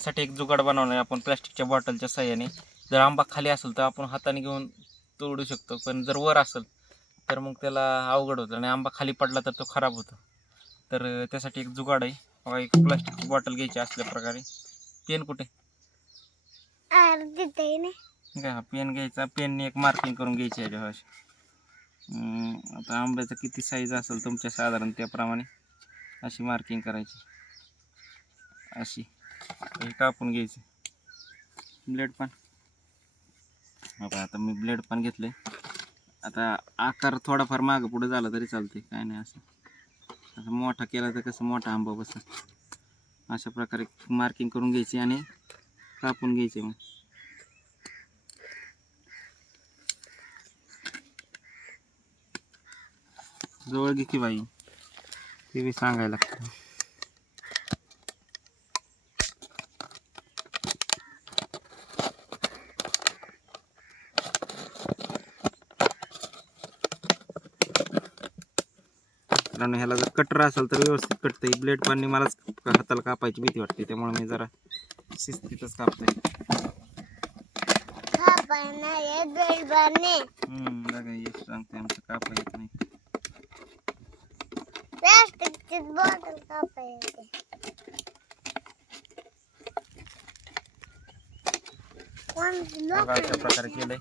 साठी एक जुगाड बनवणार आपण प्लास्टिकच्या बॉटलच्या साह्याने. जर आंबा खाली असेल तर आपण हाताने घेऊन तोडू शकतो, पण जर वर असेल तर मग त्याला अवघड होतं आणि आंबा खाली पडला तर तो खराब होतो. तर त्यासाठी एक जुगाड आहे. बघा, एक प्लास्टिकची बॉटल घ्यायची असल्या प्रकारे. पेन कुठे काय, हा पेन घ्यायचा. पेनने एक मार्किंग करून घ्यायची आहे. आता आंब्याचा किती साईज असेल तुमच्या साधारण त्याप्रमाणे अशी मार्किंग करायची. अशी हे कापून घ्यायचं. ब्लेड पण आता मी ब्लेड पण घेतले. आता आकार थोडाफार मागं पुढे झाला तरी चालते, काय नाही. असं मोठा केला तर कसं मोठा आंबा बसत. अशा प्रकारे मार्किंग करून घ्यायची आणि कापून घ्यायचे. मग जवळ घे की बाई, ते बी सांगायला लागतं. कारण ह्याला जर कटर असेल तर व्यवस्थित कटतं. ही ब्लेड पाणी मलाच हाताला कापायची भीती वाटते, त्यामुळे मी जरा शिस्तीतच कापतोय. बघा एक सांगते, आमचं कापा येत नाही. अशा प्रकारे केलंय.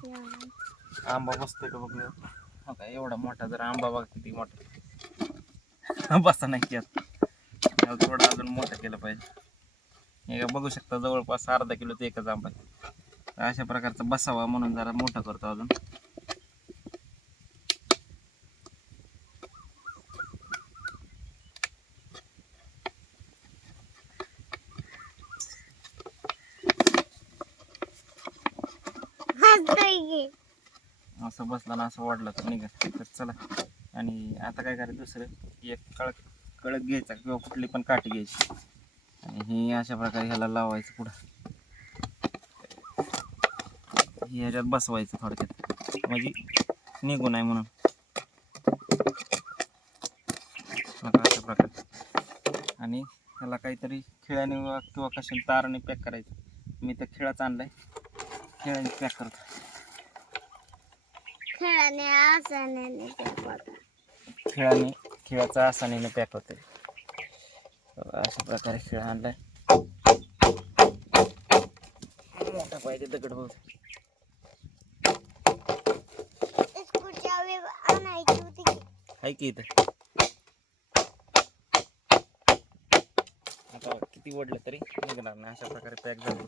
आंबा बसतोय का बघ. आता एवढा मोठा जर आंबा बघा किती मोठा बसा नाही त्यात. थोडं अजून मोठं केलं पाहिजे. हे बघू शकता जवळपास अर्धा किलोचा एकच आंबा आहे. अशा प्रकारचा बसावा म्हणून जरा मोठा करतो अजून. असं बसला ना असं वाढलं तर निघा. तर चला, आणि आता काय करायचं, दुसरं एक कळक घ्यायचा किंवा कुठली पण काठी घ्यायची आणि हे अशा प्रकारे ह्याला लावायचं पुढं. ह्याच्यात बसवायचं थोडक्यात, म्हणजे निघू नाही म्हणून. अशा प्रकारे. आणि ह्याला काहीतरी खिळ्याने किंवा कशाने ताराने पॅक करायचं. मी तर खिळाच आणलाय, खिळ्याने पॅक करतो. खिळाचा आसानीने पॅक होते. अशा प्रकारे खिळा आणलाय. मोठा पाहिजे दगड बघ. हाय की इथं. आता किती ओढलं तरी निघणार नाही. अशा प्रकारे पॅक झाले.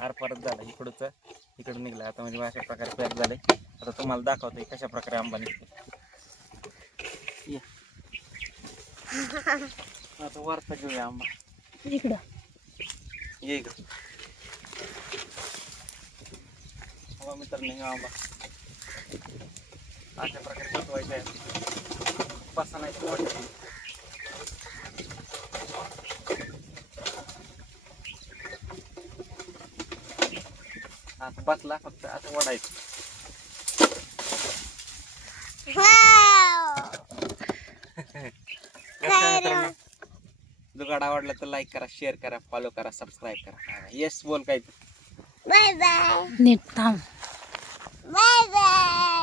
आरपारच झाला, इकडचं इकडं निघलं. आता म्हणजे अशा प्रकारे पॅक झाले. आता तुम्हाला दाखवतोय कशा प्रकारे आंबा निघतो. आता वरचा घेऊया आंबा. इकडं ये इकडं. हवा मित्रांनो, हा आंबा अशा प्रकारे बसवायचा आहे. बसा नाही वाटत. आता बसला, फक्त असं ओढायचं. जुगाड आवडला तर लाईक करा, शेअर करा, फॉलो करा, सबस्क्राईब करा. येस बोल काय. Bye bye. नीट थांब. Bye bye.